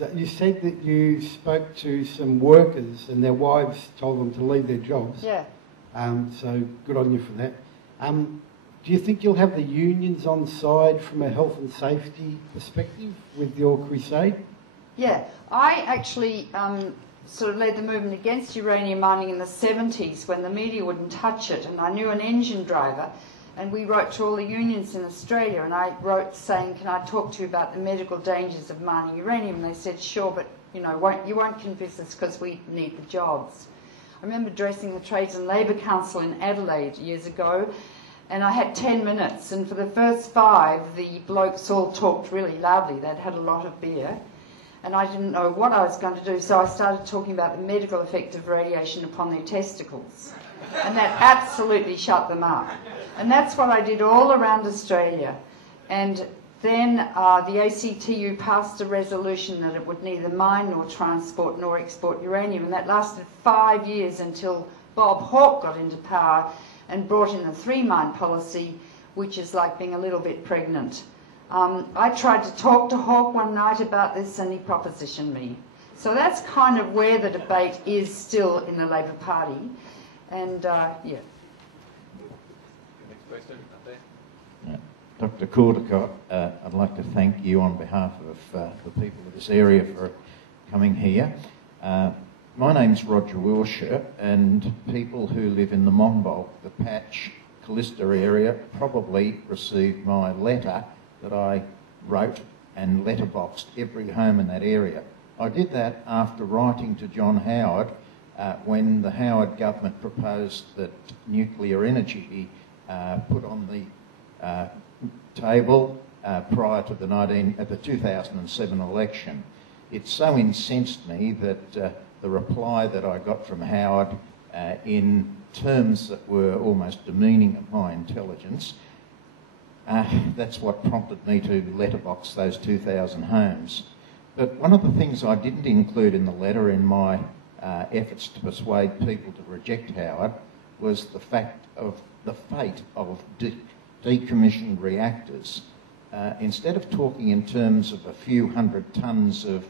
You said that you spoke to some workers and their wives told them to leave their jobs. Yeah. So good on you for that. Do you think you'll have the unions on side from a health and safety perspective with your crusade? Yeah, I actually sort of led the movement against uranium mining in the 70s when the media wouldn't touch it, and I knew an engine driver, and we wrote to all the unions in Australia, and I wrote saying, can I talk to you about the medical dangers of mining uranium? And they said, sure, but you won't convince us because we need the jobs. I remember addressing the Trades and Labour Council in Adelaide years ago, and I had 10 minutes, and for the first 5, the blokes all talked really loudly. They'd had a lot of beer, and I didn't know what I was going to do, so I started talking about the medical effect of radiation upon their testicles, and that absolutely shut them up. And that's what I did all around Australia. And then the ACTU passed a resolution that it would neither mine nor transport nor export uranium, and that lasted 5 years until Bob Hawke got into power and brought in the 3-mine policy, which is like being a little bit pregnant. I tried to talk to Hawke one night about this and he propositioned me. So that's kind of where the debate is still in the Labor Party. And, yeah. Next question, up there. Dr. Caldecott, I'd like to thank you on behalf of the people of this area for coming here. My name's Roger Wilshire, and people who live in the Monbulk, the Patch, Callista area probably received my letter that I wrote and letterboxed every home in that area. I did that after writing to John Howard when the Howard government proposed that nuclear energy be put on the table prior to the 2007 election. It so incensed me that the reply that I got from Howard in terms that were almost demeaning of my intelligence, that's what prompted me to letterbox those 2,000 homes. But one of the things I didn't include in the letter in my efforts to persuade people to reject Howard was the fact of the fate of decommissioned reactors. Instead of talking in terms of a few hundred tonnes of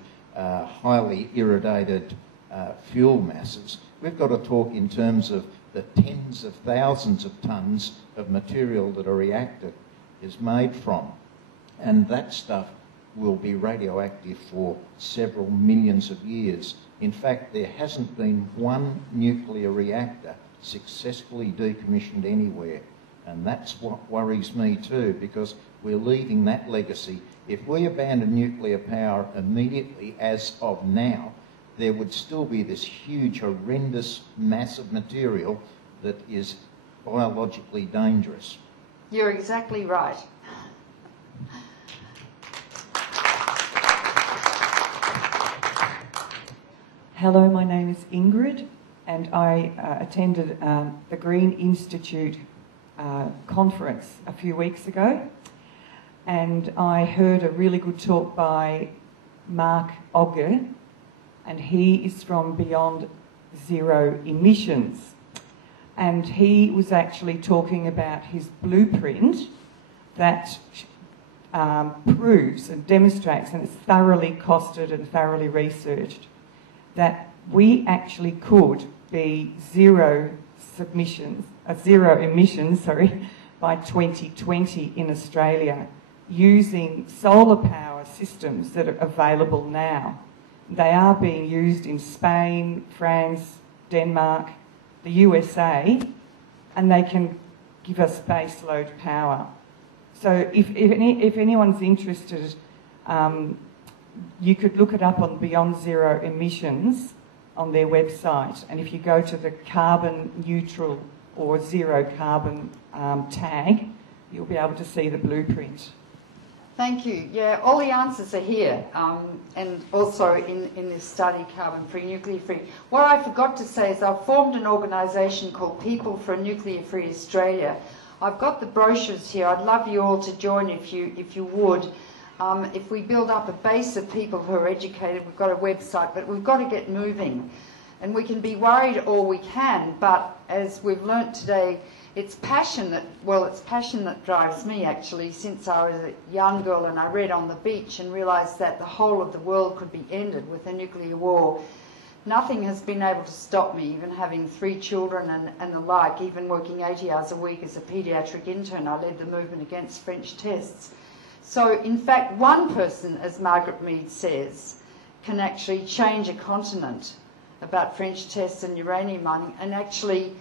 highly irradiated fuel masses, we've got to talk in terms of the tens of thousands of tonnes of material that a reactor is made from. And that stuff will be radioactive for several millions of years. In fact, there hasn't been one nuclear reactor successfully decommissioned anywhere. And that's what worries me too, because we're leaving that legacy. If we abandon nuclear power immediately, as of now, there would still be this huge, horrendous mass of material that is biologically dangerous. You're exactly right. Hello, my name is Ingrid, and I attended the Green Institute conference a few weeks ago, and I heard a really good talk by Mark Ogger, and he is from Beyond Zero Emissions, and he was actually talking about his blueprint that proves and demonstrates, and it's thoroughly costed and thoroughly researched, that we actually could be zero emissions by 2020 in Australia using solar power systems that are available now. They are being used in Spain, France, Denmark, the USA, and they can give us baseload power. So if anyone's interested, you could look it up on Beyond Zero Emissions on their website, and if you go to the carbon neutral or zero carbon tag, you'll be able to see the blueprint. Thank you. Yeah, all the answers are here, and also in this study, Carbon Free, Nuclear Free. What I forgot to say is I've formed an organisation called People for a Nuclear Free Australia. I've got the brochures here. I'd love you all to join if you would. If we build up a base of people who are educated, we've got a website, but we've got to get moving. And we can be worried all we can, but as we've learnt today, it's passion that drives me, actually, since I was a young girl and I read on the beach and realised that the whole of the world could be ended with a nuclear war. Nothing has been able to stop me, even having 3 children and the like, even working 80 hours a week as a paediatric intern. I led the movement against French tests. So, in fact, one person, as Margaret Mead says, can actually change a continent about French tests and uranium mining. And actually,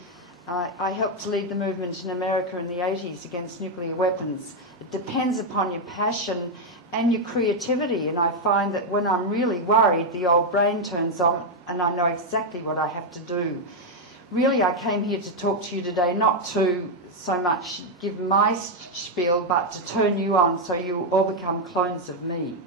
I helped to lead the movement in America in the 80s against nuclear weapons. It depends upon your passion and your creativity, and I find that when I'm really worried, the old brain turns on and I know exactly what I have to do. Really, I came here to talk to you today not to so much give my spiel, but to turn you on so you all become clones of me.